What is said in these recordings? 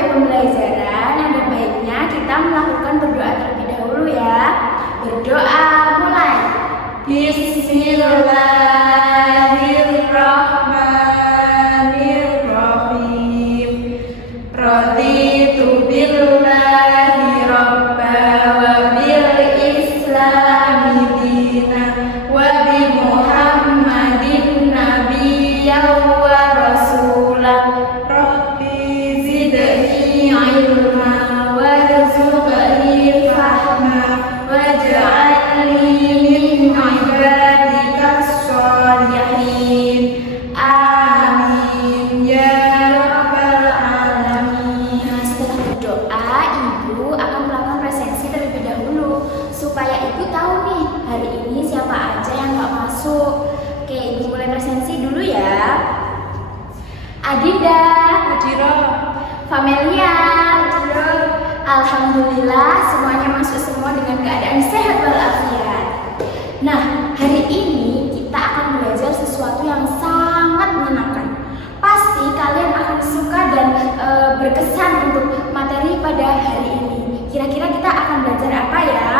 sebagai pembelajaran ada baiknya kita melakukan berdoa terlebih dahulu ya. Berdoa mulai. Bismillahirrahmanirrahim. Raditu billahi rabba wa bil islami dina wa bi Muhammadin nabiyyan wa rasulah. Rabbi zidni ilma warzuqni fahma waj'alni min ibadikas sholihin. Amin ya rabbal alamin. Nah, setelah berdoa, ibu akan melakukan presensi terlebih dahulu supaya ibu tahu nih hari ini siapa aja yang nggak masuk. Oke, ibu mulai presensi dulu ya. Adinda, Adira, Famelia, alhamdulillah semuanya masuk semua dengan keadaan sehat walafiat. Nah, hari ini kita akan belajar sesuatu yang sangat menyenangkan. Pasti kalian akan suka dan berkesan untuk materi pada hari ini. Kira-kira kita akan belajar apa ya?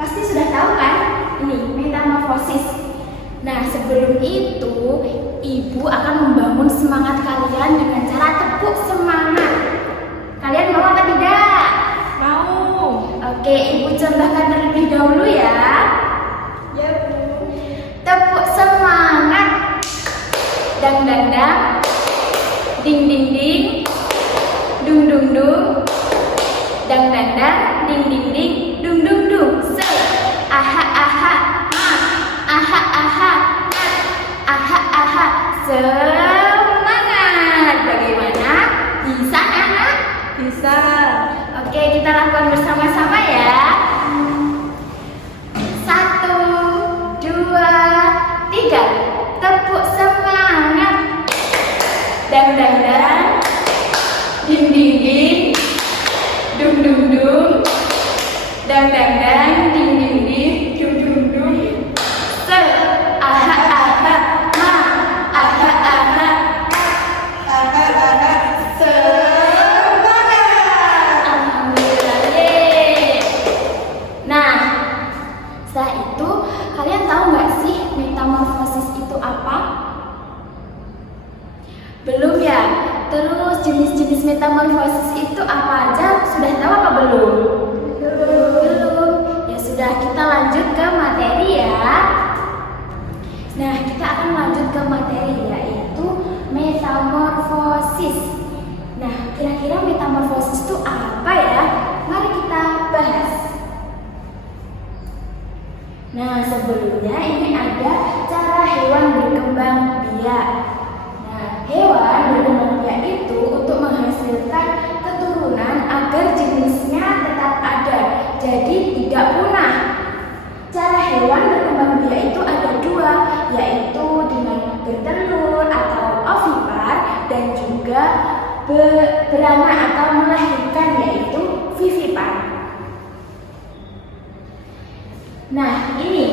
Pasti sudah tahu kan? Ini metamorfosis. Nah, sebelum itu, ibu akan membangun semangat kalian dengan cara tepuk semangat. Kalian mau apa tidak? mau. Oke, ibu contohkan terlebih dahulu ya. Ya Bu. Tepuk semangat. Dang dang dang. Ding ding ding. Dung dung dung. Dang dang dang. Ding ding ding. Dung dung dung. Aha aha. Aha aha. Aha aha. Semangat. Bagaimana? Bisa anak? Bisa. Oke, kita lakukan bersama-sama ya. 1, 2, 3. Tepuk semangat. Dang dang dang. Ding ding ding. Dung dung dung. Dang dang dang. Ding ding ding. Dung dung dung. Aha aha. Ma. Aha aha. Alhamdulillah. Yeay. Nah, setelah itu kalian tahu nggak sih metamorfosis itu apa? Belum ya? Terus jenis-jenis metamorfosis itu apa aja? Sudah tahu apa belum? Belum. Ya sudah, kita lanjut ke materi ya. Nah, kita akan lanjut ke materi yaitu metamorfosis. Nah, kira-kira metamorfosis itu apa ya? Mari kita bahas. Nah, sebelumnya ini ada cara hewan berkembang biak. Nah, hewan berkembang biak itu untuk menghasilkan keturunan agar jenisnya tetap ada, jadi tidak punah. Cara hewan berkembang biak itu ada dua, yaitu dengan bertelur atau ovipar dan juga beranak atau melahirkan, yaitu vivipar. Nah, ini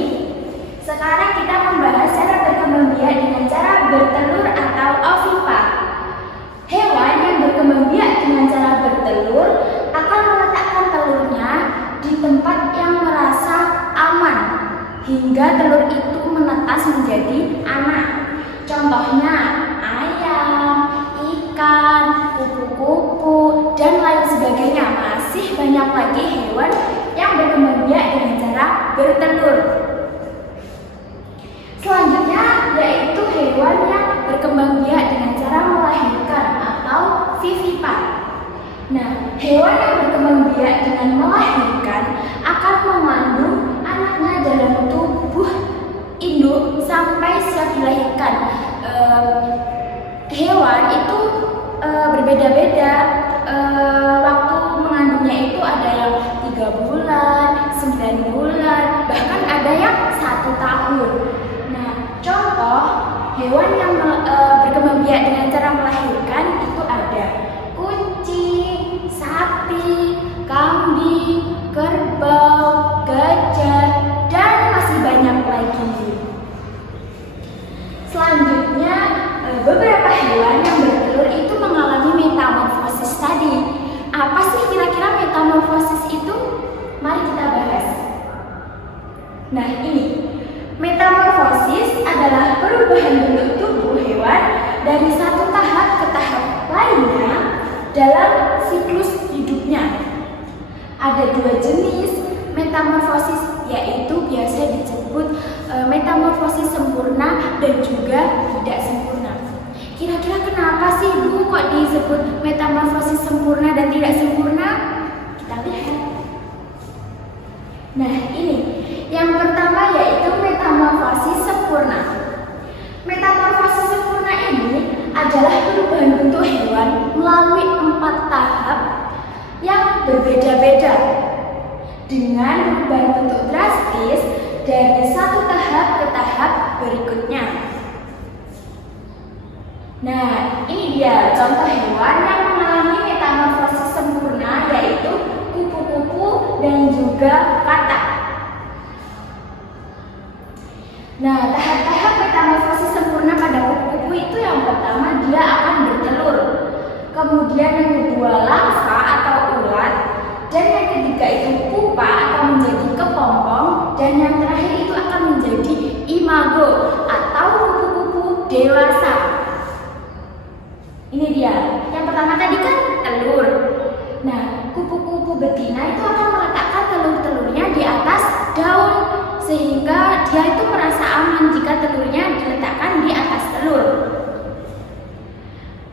sekarang kita membahas cara berkembang biak dengan cara bertelur atau ovipar. Hewan yang berkembang biak dengan cara bertelur akan meletakkan telurnya di tempat yang merasa aman hingga telur itu menetas menjadi anak. Contohnya ayam, ikan, kupu-kupu, dan lain sebagainya. Masih banyak lagi hewan yang berkembang biak dengan cara bertelur. Selanjutnya yaitu hewan yang berkembang biak dengan cara melahirkan atau vivipar. Nah, hewan yang berkembang biak dengan melahirkan akan mengandung anaknya dalam tubuh induk sampai siap dilahirkan. Hewan itu berbeda-beda. Waktu mengandungnya itu ada yang 3 bulan, 9 bulan, bahkan ada yang 1 tahun. Nah, contoh hewan yang berkembang biak dengan cara melahirkan itu ada kucing, sapi, kambing, kerbau, gajah, dan masih banyak lagi. Selanjutnya, beberapa hewan yang bertelur itu mengalami metamorfosis dalam siklus hidupnya. Ada dua jenis metamorfosis, yaitu biasa disebut metamorfosis sempurna dan juga tidak sempurna. Kira-kira kenapa sih Bu kok disebut metamorfosis sempurna dan tidak sempurna? Kita lihat. Nah, ini yang pertama yaitu metamorfosis sempurna. Metamorfosis sempurna ini adalah perubahan bentuk hewan melalui 4 tahap yang berbeda-beda dengan perubahan bentuk drastis dari satu tahap ke tahap berikutnya. Nah, ini dia contoh hewan yang mengalami metamorfosis sempurna, yaitu kupu-kupu dan juga katak. Nah, tahap-tahap metamorfosis sempurna pada kupu-kupu itu yang pertama dia akan bertelur. Kemudian yang kedua larva atau ulat, dan yang ketiga itu pupa atau menjadi kepompong, dan yang terakhir itu akan menjadi imago atau kupu-kupu dewasa. Ini dia. Yang pertama tadi kan telur. Nah, kupu-kupu betina itu akan meletakkan telur-telurnya di atas daun sehingga dia itu merasa aman jika telurnya diletakkan di atas telur.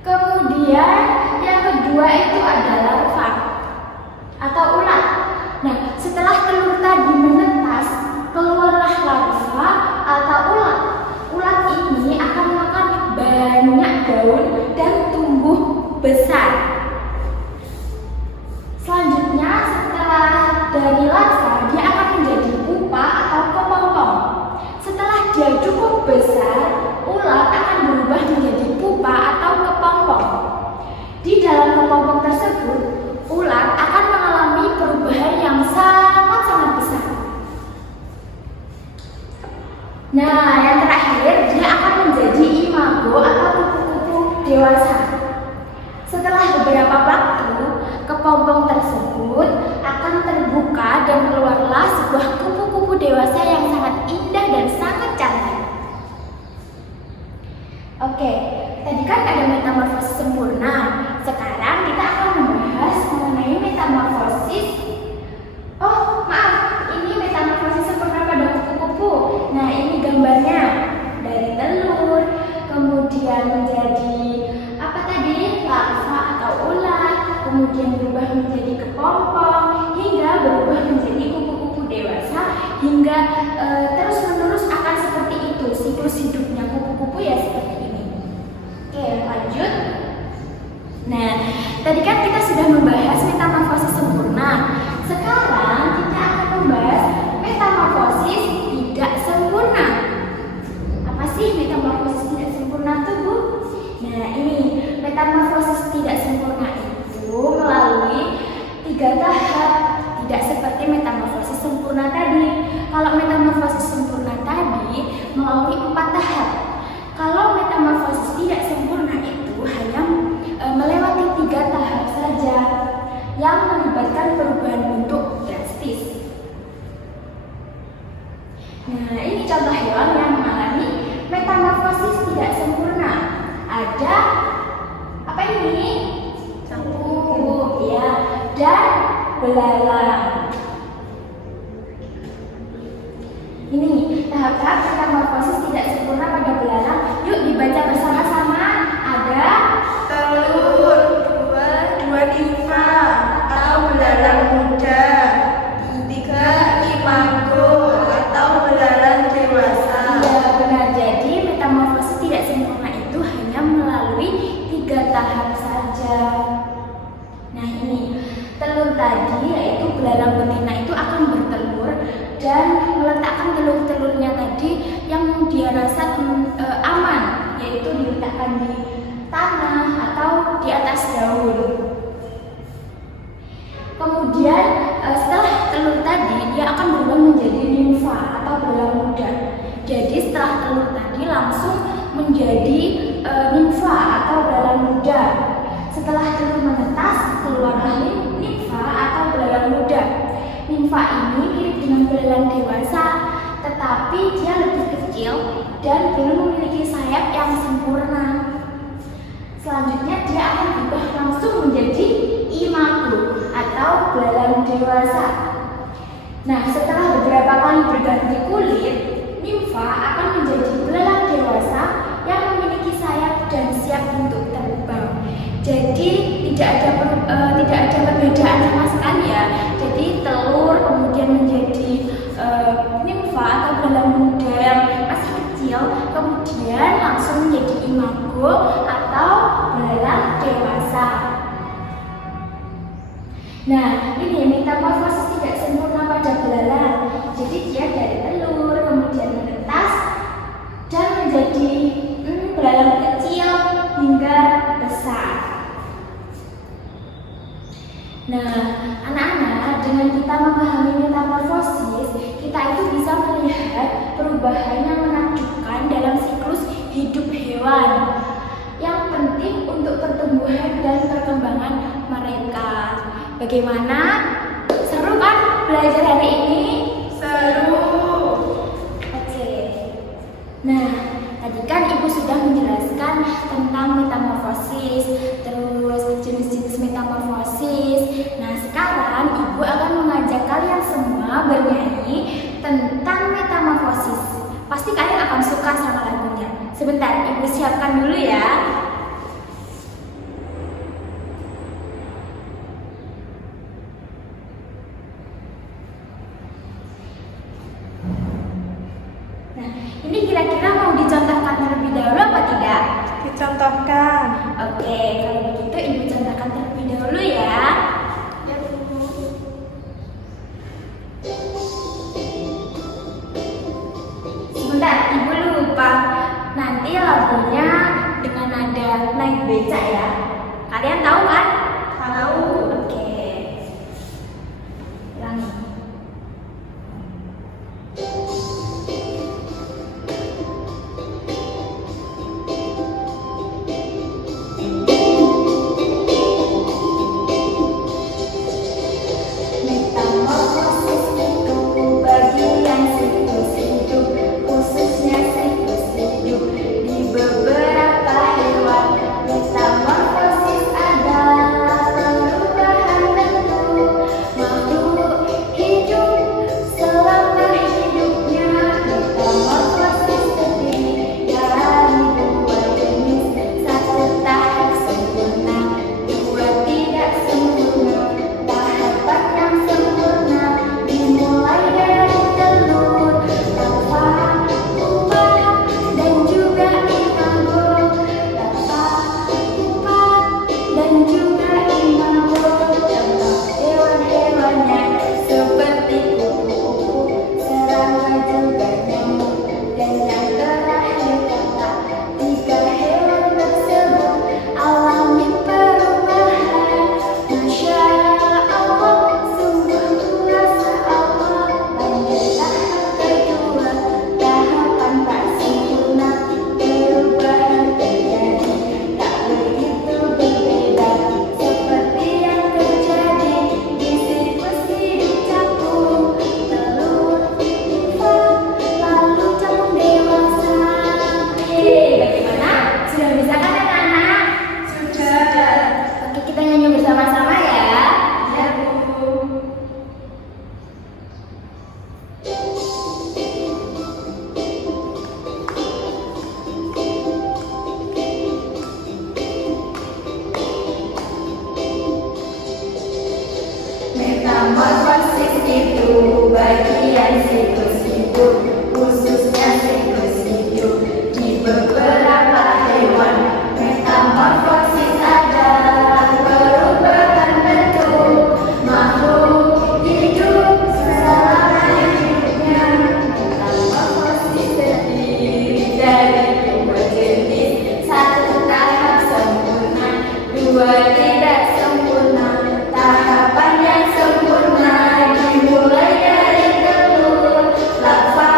Kemudian yang kedua itu adalah larva atau ulat. Nah, setelah telur tadi menetas, keluarlah larva atau ulat. Ulat ini akan makan banyak daun dan tumbuh besar. Selanjutnya, setelah dari larva, dia akan menjadi pupa atau kepompong. Setelah dia cukup besar, ulat akan berubah menjadi pupa atau kepompong. Di dalam kepompong tersebut, ulat akan mengalami perubahan yang sangat-sangat besar. Nah, yang terakhir, dia akan menjadi imago atau kupu-kupu dewasa. Setelah beberapa waktu, kepompong tersebut akan terbuka dan keluarlah sebuah kupu-kupu dewasa yang sangat indah dan sangat cantik. Oke, tadi kan ada metamorfosis sempurna. Sekarang kita akan membahas mengenai metamorfosis. Oh, maaf, ini metamorfosis sempurna pada kupu-kupu. Nah, ini gambarnya dari telur, kemudian menjadi apa tadi? Larva atau ulat, kemudian berubah menjadi kepompong, hingga berubah menjadi kupu-kupu dewasa, hingga terus-menerus akan seperti itu siklus hidupnya kupu-kupu ya seperti ini. Oke, lanjut. Nah, tadi kan kita sudah membahas metamorfosis sempurna. Sekarang kita akan membahas metamorfosis tidak sempurna. Apa sih metamorfosis tidak sempurna itu, Bu? Nah, ini metamorfosis tidak sempurna itu melalui 3 tahap, tidak seperti metamorfosis sempurna tadi. Kalau metamorfosis sempurna tadi melalui 4 tahap. Kalau metamorfosis tidak sempurna itu hanya melewati 3 tahap saja yang melibatkan perubahan bentuk drastis. Nah, ini contoh hewan yang mengalami metamorfosis tidak sempurna. Ada apa ini? Kupu, ya, dan belalang. Ini tahap-tahap metamorfosis tidak sempurna pada belalang. Yuk dibaca bersama-sama. Ada Telur, dua nimfa atau belalang muda, 3 imago atau belalang dewasa. Ya, benar. Jadi metamorfosis tidak sempurna itu hanya melalui 3 tahap saja. Nah, ini telur tadi yaitu belalang betina itu akan bertelur dan meletakkan telur-telurnya tadi yang dia rasa aman, yaitu diletakkan di tanah atau di atas daun. Kemudian setelah telur tadi dia akan berubah menjadi nimfa atau belalang muda. Jadi setelah telur tadi langsung menjadi nimfa atau belalang muda. Setelah telur menetas keluarlah nimfa atau belalang muda. Nimfa ini mirip dengan belalang dewasa, tetapi dia lebih kecil dan belum memiliki sayap yang sempurna. Selanjutnya dia akan berubah langsung menjadi belalang dewasa. Nah, setelah beberapa kali berganti kulit, nimfa akan menjadi belalang dewasa yang memiliki sayap dan siap untuk terbang. Jadi tidak ada perbedaan sama sekali ya. Jadi telur kemudian menjadi nimfa atau belalang muda yang masih kecil, kemudian langsung menjadi imago atau belalang dewasa. Nah, ini metamorfosis tidak sempurna pada belalang. Jadi dia dari telur kemudian menetas dan menjadi belalang kecil hingga besar. Nah, anak-anak, dengan kita memahami metamorfosis, kita itu bisa melihat perubahan yang menakjubkan dalam siklus hidup hewan yang penting untuk pertumbuhan dan perkembangan mereka. Bagaimana? Seru kan belajar hari ini? Seru. Oke. Nah, tadi kan Ibu sudah menjelaskan tentang metamorfosis, terus jenis-jenis metamorfosis. Nah, sekarang Ibu akan mengajak kalian semua bernyanyi tentang metamorfosis. Pasti kalian akan suka sama lagunya. Sebentar, Ibu siapkan dulu ya. Nah, ini kira-kira mau dicontohkan terlebih dahulu apa tidak? Dicontohkan. Oke, kalau begitu Ibu contohkan terlebih dahulu ya. Ya, Bu. Sebentar, Ibu lupa. Nanti lagunya dengan nada naik becak ya. Kalian tahu kan? Tahu. Oke. Ulangi. Metamorfosis itu bagian siklus hidup, khususnya siklus hidup di beberapa hewan. Metamorfosis adalah perubahan bentuk makhluk hidup selama hidupnya. Metamorfosis terdiri dari dua jenis, satu tahap sempurna, dua tidak sempurna. Tahapan yang sempurna dimulai dari telur, larva, pupa, dan juga imago. Larva, pupa, dan juga imago. Contoh hewan-hewannya seperti kupu-kupu, serangga, juga nyamuk. Dan yang terakhir kata, tiga hewan tersebut alami perubahan. Masya Allah, sungguh kuasa Allah. Lanjut tahap kedua, tahapan tak sempurna, perubahan terjadi tak begitu berbeda seperti yang terjadi di siklus hidup capung, telur, nimfa, lalu capung dewasa. Bagaimana? Sudah bisa kan anak-anak? Sudah. Oke, kita nyanyi bersama-sama ya. Ya, Bu. Metamorfosis itu bagian siklus hidup, khususnya siklus hidup di beberapa hewan. Metamorfosis adalah perubahan bentuk makhluk hidup selama hidupnya. Metamorfosis terdiri dari dua jenis, satu tahap sempurna, dua tidak sempurna. Tahapan yang sempurna dimulai dari telur, larva,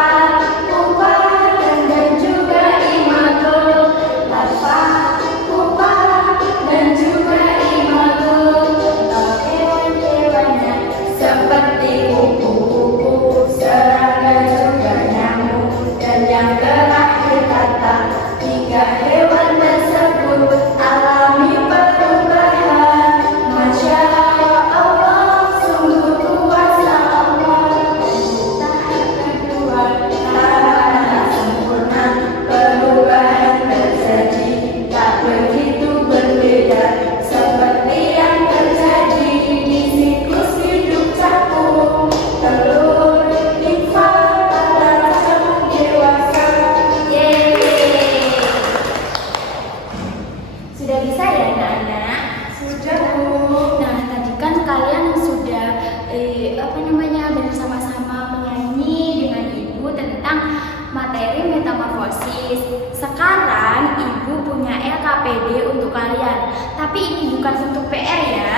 Sis. Sekarang Ibu punya LKPD untuk kalian. Tapi ini bukan untuk PR ya.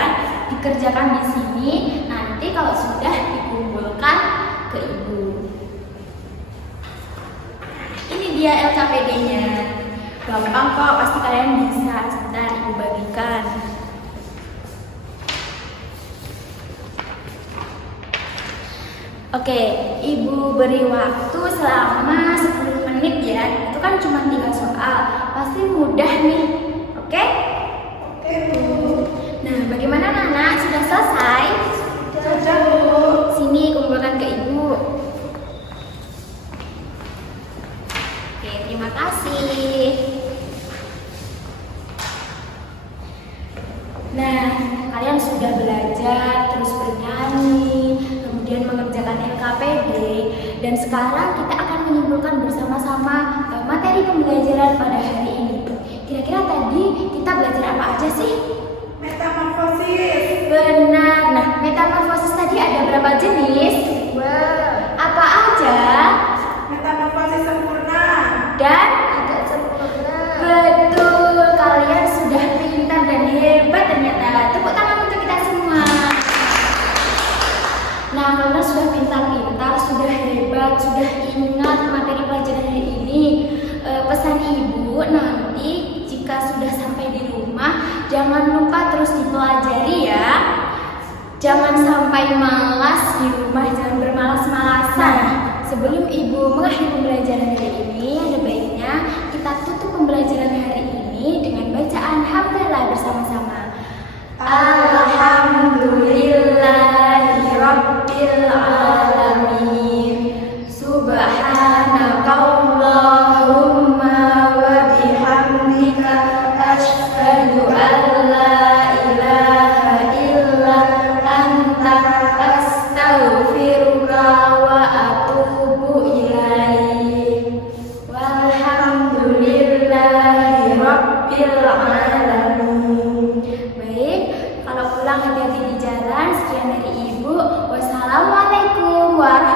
Dikerjakan di sini, nanti kalau sudah dikumpulkan ke Ibu. Ini dia LKPD-nya. Gampang kok, pasti kalian bisa. Sebentar Ibu bagikan. Oke, Ibu beri waktu selama 10 menit ya. Itu kan cuma 3 soal. Pasti mudah nih. Oke? Oke, Bu. Nah, bagaimana Nana? Sudah selesai? Sudah, Bu. Sini kumpulkan ke Ibu. Oke, terima kasih. Nah, kalian sudah belajar, terus bernyanyi, kemudian mengerjakan LKPD, dan sekarang kita akan menyimpulkan bersama-sama materi pembelajaran pada hari ini. Kira-kira tadi kita belajar apa aja sih? Metamorfosis. Benar. Nah, metamorfosis tadi ada berapa jenis? Apa aja? Metamorfosis sempurna. Dan Tidak sempurna. betul, kalian sudah pintar dan hebat ternyata. Tepuk tangan untuk kita semua. Nah, karena sudah pintar-pintar, sudah hebat, sudah ingat materi pelajaran hari ini, pesan Ibu nanti jika sudah sampai di rumah, jangan lupa terus dipelajari ya. Jangan sampai malas di rumah, jangan bermalas-malasan. Sebelum Ibu mengakhiri pembelajaran hari ini, ada baiknya kita tutup pembelajaran hari ini dengan bacaan hamdalah bersama-sama. Alhamdulillahirabbil alamin. Subhanakallahumma wa bihamdika asyhadu an la ilaha illa anta astaghfiruka wa atubu ilaik. Walhamdulillahirabbil alamin. Baik, kalau pulang hati-hati di jalan. Sekian dari Ibu. Wassalamualaikum warahmatullahi wabarakatuh.